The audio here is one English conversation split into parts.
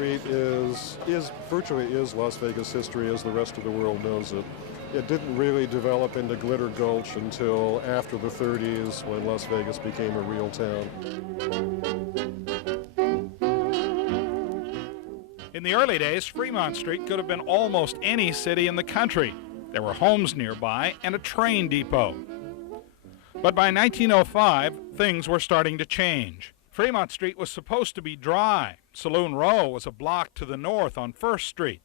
Street is virtually Las Vegas history as the rest of the world knows it. It didn't really develop into Glitter Gulch until after the 30s when Las Vegas became a real town. In the early days, Fremont Street could have been almost any city in the country. There were homes nearby and a train depot. But by 1905, things were starting to change. Fremont Street was supposed to be dry. Saloon Row was a block to the north on 1st Street.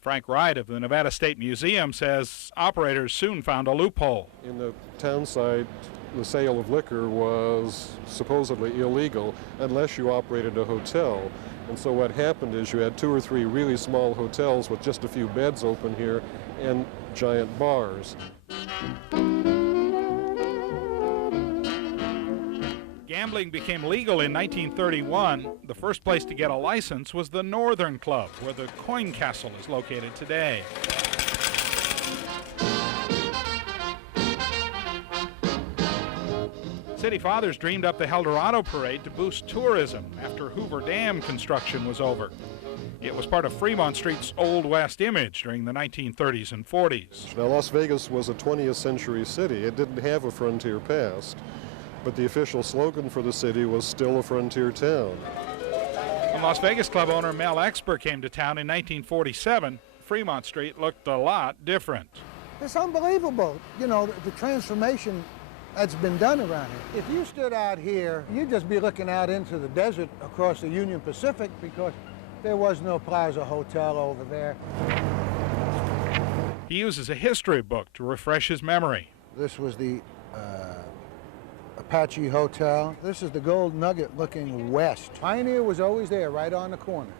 Frank Wright of the Nevada State Museum says operators soon found a loophole. In the town side, the sale of liquor was supposedly illegal unless you operated a hotel. And so what happened is you had 2 or 3 really small hotels with just a few beds open here and giant bars. Gambling became legal in 1931. The first place to get a license was the Northern Club, where the Coin Castle is located today. City fathers dreamed up the Eldorado Parade to boost tourism after Hoover Dam construction was over. It was part of Fremont Street's Old West image during the 1930s and 40s. Now, Las Vegas was a 20th century city. It didn't have a frontier past, but the official slogan for the city was still a frontier town. When Las Vegas club owner Mel Exper came to town in 1947, Fremont Street looked a lot different. It's unbelievable, you know, the transformation that's been done around here. If you stood out here, you'd just be looking out into the desert across the Union Pacific because there was no Plaza Hotel over there. He uses a history book to refresh his memory. This was the Apache Hotel. This is the Gold Nugget looking west. Pioneer was always there, right on the corner.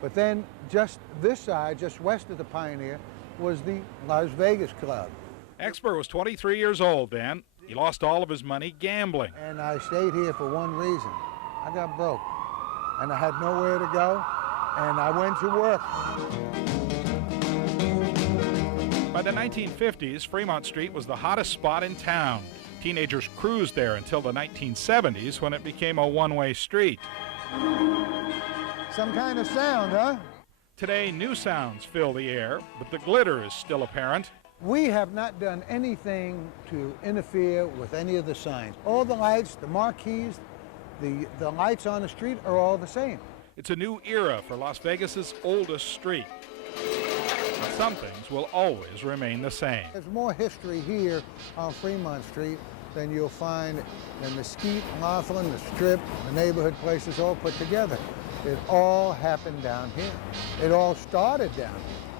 But then just this side, just west of the Pioneer, was the Las Vegas Club. Exper was 23 years old then. He lost all of his money gambling. And I stayed here for one reason. I got broke. And I had nowhere to go, and I went to work. By the 1950s, Fremont Street was the hottest spot in town. Teenagers cruised there until the 1970s when it became a one-way street. Some kind of sound, huh? Today, new sounds fill the air, but the glitter is still apparent. We have not done anything to interfere with any of the signs. All the lights, the marquees, the lights on the street are all the same. It's a new era for Las Vegas's oldest street. But some things will always remain the same. There's more history here on Fremont Street than you'll find in Mesquite, Laughlin, the Strip, the neighborhood places all put together. It all happened down here. It all started down here.